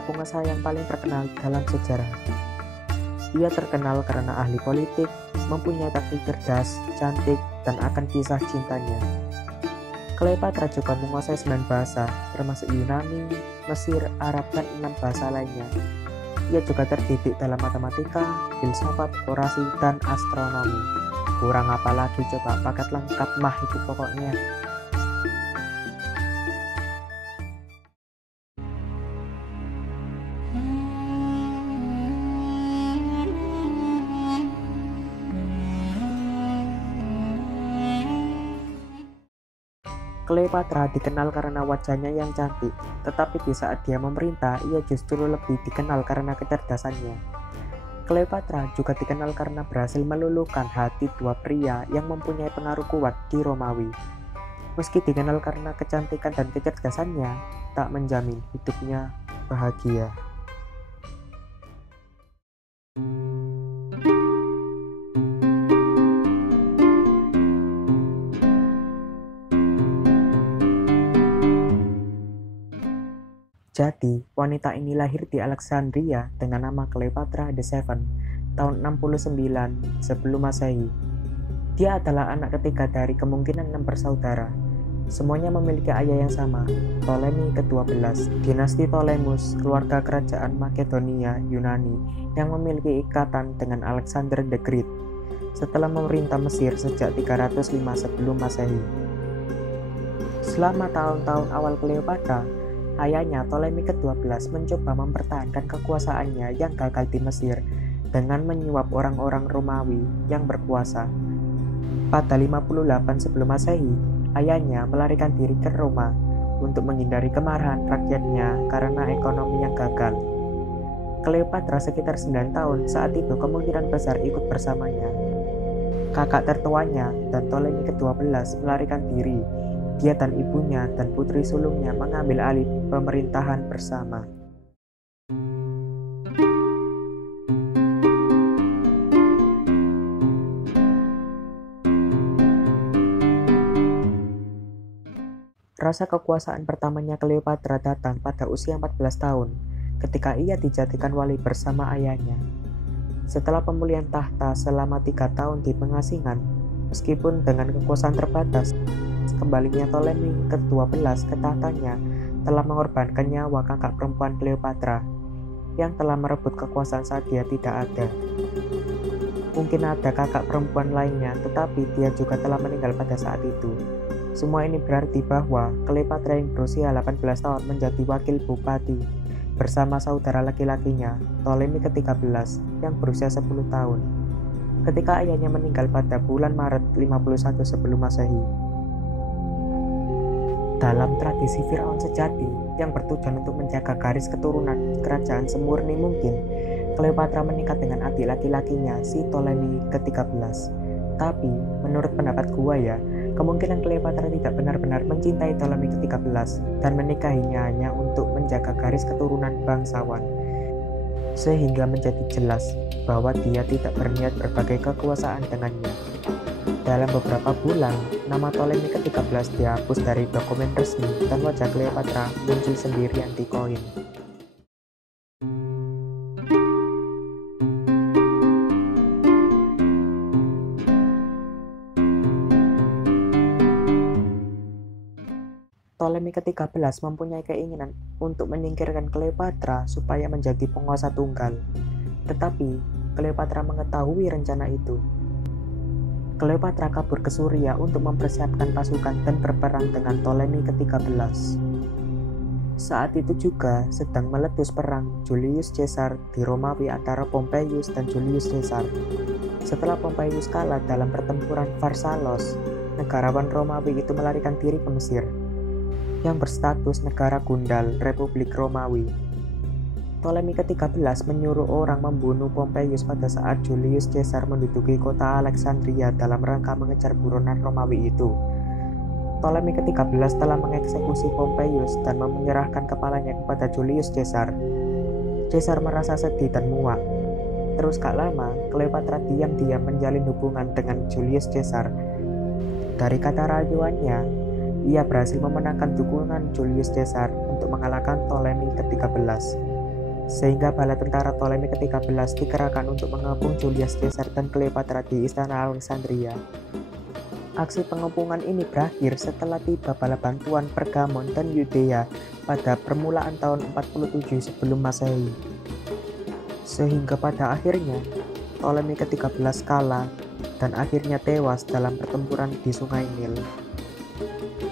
adalah pengusaha yang paling terkenal dalam sejarah. Ia terkenal karena ahli politik, mempunyai taktik cerdas, cantik, dan akan kisah cintanya. Cleopatra juga menguasai 9 bahasa, termasuk Yunani, Mesir, Arab, dan 6 bahasa lainnya. Ia juga terdidik dalam matematika, filsafat, orasi, dan astronomi. Kurang apa lagi coba, paket lengkap mah itu pokoknya. Cleopatra dikenal karena wajahnya yang cantik, tetapi di saat dia memerintah, ia justru lebih dikenal karena kecerdasannya. Cleopatra juga dikenal karena berhasil meluluhkan hati dua pria yang mempunyai pengaruh kuat di Romawi. Meski dikenal karena kecantikan dan kecerdasannya, tak menjamin hidupnya bahagia. Jadi, wanita ini lahir di Alexandria dengan nama Cleopatra the Seven tahun 69 sebelum Masehi. Dia adalah anak ketiga dari kemungkinan 6 bersaudara. Semuanya memiliki ayah yang sama, Ptolemy ke-12, dinasti Ptolemus, keluarga kerajaan Makedonia, Yunani, yang memiliki ikatan dengan Alexander the Great setelah memerintah Mesir sejak 305 sebelum Masehi. Selama tahun-tahun awal Cleopatra, ayahnya Ptolemy ke-12 mencoba mempertahankan kekuasaannya yang gagal di Mesir dengan menyuap orang-orang Romawi yang berkuasa. Pada 58 sebelum Masehi, ayahnya melarikan diri ke Roma untuk menghindari kemarahan rakyatnya karena ekonomi yang gagal. Cleopatra sekitar 9 tahun saat itu kemungkinan besar ikut bersamanya. Kakak tertuanya dan Ptolemy ke-12 melarikan diri. Dia dan ibunya dan putri sulungnya mengambil alih pemerintahan bersama. Rasa kekuasaan pertamanya Cleopatra datang pada usia 14 tahun, ketika ia dijadikan wali bersama ayahnya. Setelah pemulihan tahta selama 3 tahun di pengasingan, meskipun dengan kekuasaan terbatas, kembalinya Ptolemy ke-12 ke tahtanya telah mengorbankan nyawa kakak perempuan Cleopatra yang telah merebut kekuasaan saat dia tidak ada. Mungkin ada kakak perempuan lainnya, tetapi dia juga telah meninggal pada saat itu. Semua ini berarti bahwa Cleopatra yang berusia 18 tahun menjadi wakil bupati bersama saudara laki-lakinya, Ptolemy ke-13 yang berusia 10 tahun. Ketika ayahnya meninggal pada bulan Maret 51 sebelum Masehi. Dalam tradisi Firaun sejati yang bertujuan untuk menjaga garis keturunan kerajaan semurni mungkin, Cleopatra menikah dengan adik laki-lakinya si Ptolemy ke-13. Tapi, menurut pendapat gua ya, kemungkinan Cleopatra tidak benar-benar mencintai Ptolemy ke-13 dan menikahinya hanya untuk menjaga garis keturunan bangsawan. Sehingga menjadi jelas bahwa dia tidak berniat berbagai kekuasaan dengannya. Dalam beberapa bulan, nama Ptolemy ke-13 dihapus dari dokumen resmi dan wajah Cleopatra muncul sendirian di koin. Ptolemy ke-13 mempunyai keinginan untuk menyingkirkan Cleopatra supaya menjadi penguasa tunggal. Tetapi, Cleopatra mengetahui rencana itu. Cleopatra kabur ke Suria untuk mempersiapkan pasukan dan berperang dengan Ptolemy ke-13. Saat itu juga sedang meletus perang Julius Caesar di Romawi antara Pompeius dan Julius Caesar. Setelah Pompeius kalah dalam pertempuran Pharsalos, negarawan Romawi itu melarikan diri ke Mesir, yang berstatus negara gundal Republik Romawi. Ptolemy ke-13 menyuruh orang membunuh Pompeius pada saat Julius Caesar menduduki kota Alexandria dalam rangka mengejar buronan Romawi itu. Ptolemy ke-13 telah mengeksekusi Pompeius dan menyerahkan kepalanya kepada Julius Caesar. Caesar merasa sedih dan muak. Terus gak lama, Cleopatra diam-diam menjalin hubungan dengan Julius Caesar. Dari kata rayuannya, ia berhasil memenangkan dukungan Julius Caesar untuk mengalahkan Ptolemy ke-13. sehingga bala tentara Ptolemy ke-13 dikerahkan untuk mengepung Julius Caesar dan Cleopatra di Istana Alexandria. Aksi pengepungan ini berakhir setelah tiba bala bantuan Pergamon dan Yudea pada permulaan tahun 47 sebelum Masehi. Sehingga pada akhirnya Ptolemy ke-13 kalah dan akhirnya tewas dalam pertempuran di Sungai Nil.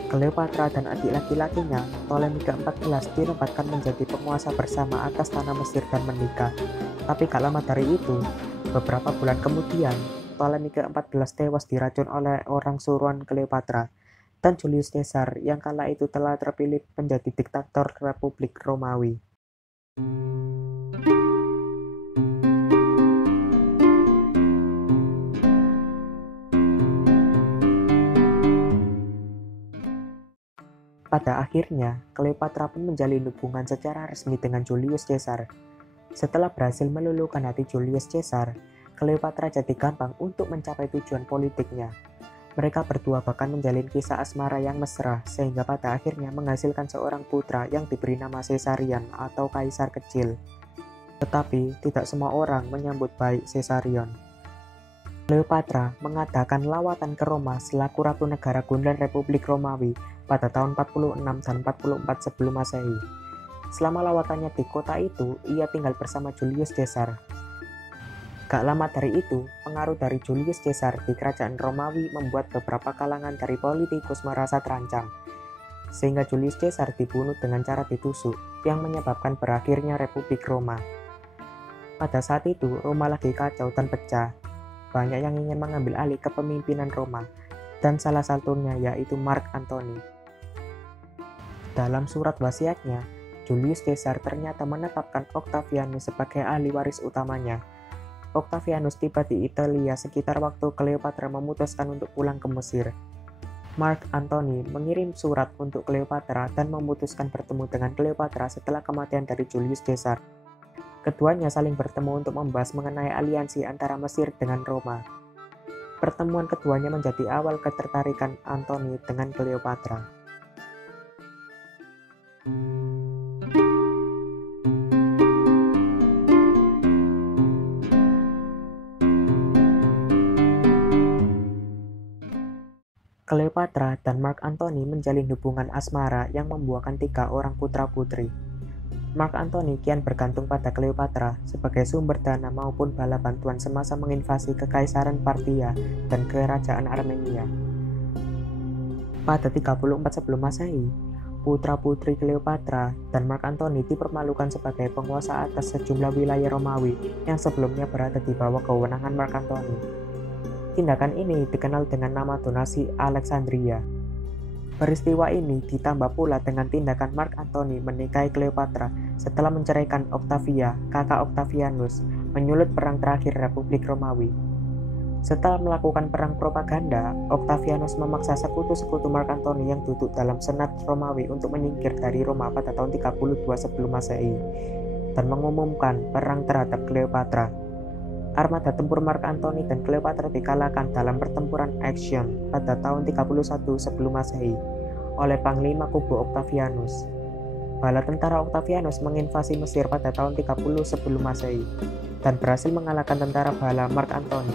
Cleopatra dan adik laki-lakinya, Ptolemy ke-14, dinobatkan menjadi penguasa bersama atas tanah Mesir dan menikah. Tapi gak lama dari itu, beberapa bulan kemudian, Ptolemy ke-14 tewas diracun oleh orang suruhan Cleopatra, dan Julius Caesar yang kala itu telah terpilih menjadi diktator Republik Romawi. Pada akhirnya, Cleopatra pun menjalin hubungan secara resmi dengan Julius Caesar. Setelah berhasil meluluhkan hati Julius Caesar, Cleopatra jadi gampang untuk mencapai tujuan politiknya. Mereka berdua bahkan menjalin kisah asmara yang mesra, sehingga pada akhirnya menghasilkan seorang putra yang diberi nama Caesarion atau Kaisar Kecil. Tetapi, tidak semua orang menyambut baik Caesarion. Cleopatra mengadakan lawatan ke Roma selaku Ratu Negara Gundul Republik Romawi pada tahun 46 dan 44 sebelum Masehi. Selama lawatannya di kota itu, ia tinggal bersama Julius Caesar. Gak lama dari itu, pengaruh dari Julius Caesar di kerajaan Romawi membuat beberapa kalangan dari politikus merasa terancam, sehingga Julius Caesar dibunuh dengan cara ditusuk, yang menyebabkan berakhirnya Republik Roma. Pada saat itu, Roma lagi kacau dan pecah. Banyak yang ingin mengambil alih kepemimpinan Roma, dan salah satunya yaitu Mark Antony. Dalam surat wasiatnya, Julius Caesar ternyata menetapkan Octavianus sebagai ahli waris utamanya. Octavianus tiba di Italia sekitar waktu Cleopatra memutuskan untuk pulang ke Mesir. Mark Antony mengirim surat untuk Cleopatra dan memutuskan bertemu dengan Cleopatra setelah kematian dari Julius Caesar. Keduanya saling bertemu untuk membahas mengenai aliansi antara Mesir dengan Roma. Pertemuan keduanya menjadi awal ketertarikan Antony dengan Cleopatra. Cleopatra dan Mark Antony menjalin hubungan asmara yang membuahkan 3 orang putra-putri. Mark Antony kian bergantung pada Cleopatra sebagai sumber dana maupun bala bantuan semasa menginvasi Kekaisaran Parthia dan Kerajaan Armenia. Pada 34 sebelum Masehi, putra-putri Cleopatra dan Mark Antony dipermalukan sebagai penguasa atas sejumlah wilayah Romawi yang sebelumnya berada di bawah kewenangan Mark Antony. Tindakan ini dikenal dengan nama donasi Alexandria. Peristiwa ini ditambah pula dengan tindakan Mark Antony menikahi Cleopatra setelah menceraikan Octavia, kakak Octavianus, menyulut perang terakhir Republik Romawi. Setelah melakukan perang propaganda, Octavianus memaksa sekutu-sekutu Mark Antony yang duduk dalam senat Romawi untuk menyingkir dari Roma pada tahun 32 sebelum Masehi dan mengumumkan perang terhadap Cleopatra. Armada tempur Mark Antony dan Cleopatra dikalahkan dalam pertempuran Actium pada tahun 31 sebelum Masehi oleh Panglima Kubu Octavianus. Bala tentara Octavianus menginvasi Mesir pada tahun 30 sebelum Masehi dan berhasil mengalahkan tentara bala Mark Antony.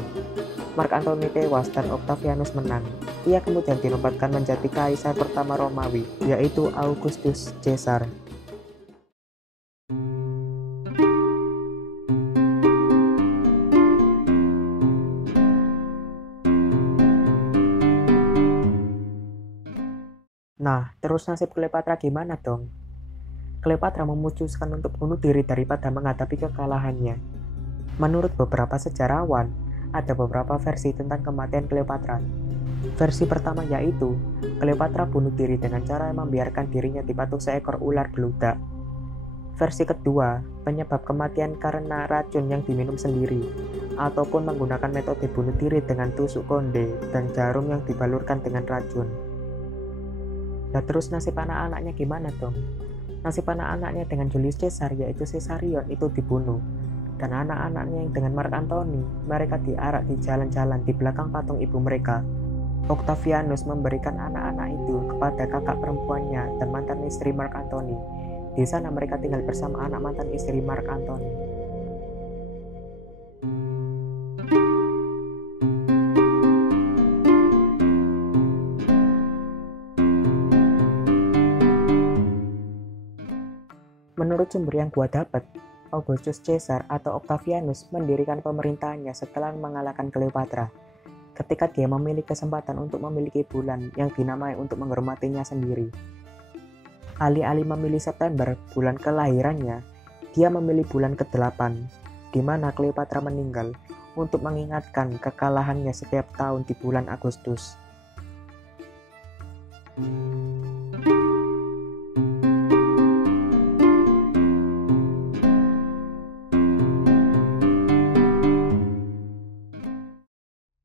Mark Antony tewas dan Octavianus menang. Ia kemudian dinobatkan menjadi kaisar pertama Romawi, yaitu Augustus Caesar. Nah, terus nasib Cleopatra gimana dong? Cleopatra memutuskan untuk bunuh diri daripada menghadapi kekalahannya. Menurut beberapa sejarawan, ada beberapa versi tentang kematian Cleopatra. Versi pertama yaitu, Cleopatra bunuh diri dengan cara membiarkan dirinya dipatuk seekor ular beludak. Versi kedua, penyebab kematian karena racun yang diminum sendiri, ataupun menggunakan metode bunuh diri dengan tusuk konde dan jarum yang dibalurkan dengan racun. Nah terus nasib anak-anaknya gimana dong? Nasib anak-anaknya dengan Julius Caesar yaitu Caesarion itu dibunuh. Dan anak-anaknya yang dengan Mark Antony, mereka diarak di jalan-jalan di belakang patung ibu mereka. Octavianus memberikan anak-anak itu kepada kakak perempuannya dan mantan istri Mark Antony, Di sana mereka tinggal bersama anak mantan istri Mark Antony. Menurut sumber yang gua dapat, Augustus Caesar atau Octavianus mendirikan pemerintahannya setelah mengalahkan Cleopatra. Ketika dia memiliki kesempatan untuk memiliki bulan yang dinamai untuk menghormatinya sendiri. Alih-alih memilih September, bulan kelahirannya, dia memilih bulan ke-8, di mana Cleopatra meninggal, untuk mengingatkan kekalahannya setiap tahun di bulan Agustus.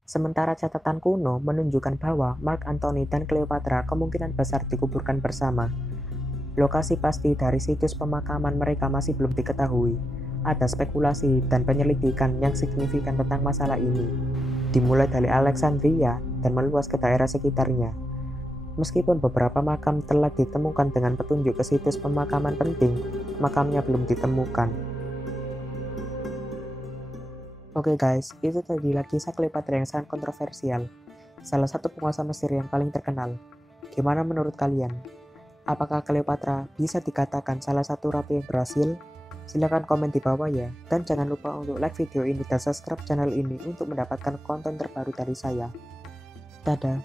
Sementara catatan kuno menunjukkan bahwa Mark Antony dan Cleopatra kemungkinan besar dikuburkan bersama. Lokasi pasti dari situs pemakaman mereka masih belum diketahui. Ada spekulasi dan penyelidikan yang signifikan tentang masalah ini, dimulai dari Alexandria dan meluas ke daerah sekitarnya. Meskipun beberapa makam telah ditemukan dengan petunjuk ke situs pemakaman penting, makamnya belum ditemukan. Oke guys, itu tadi lagi kisah Cleopatra yang sangat kontroversial. Salah satu penguasa Mesir yang paling terkenal. Gimana menurut kalian? Apakah Cleopatra bisa dikatakan salah satu ratu yang berhasil? Silahkan komen di bawah ya. Dan jangan lupa untuk like video ini dan subscribe channel ini untuk mendapatkan konten terbaru dari saya. Dadah!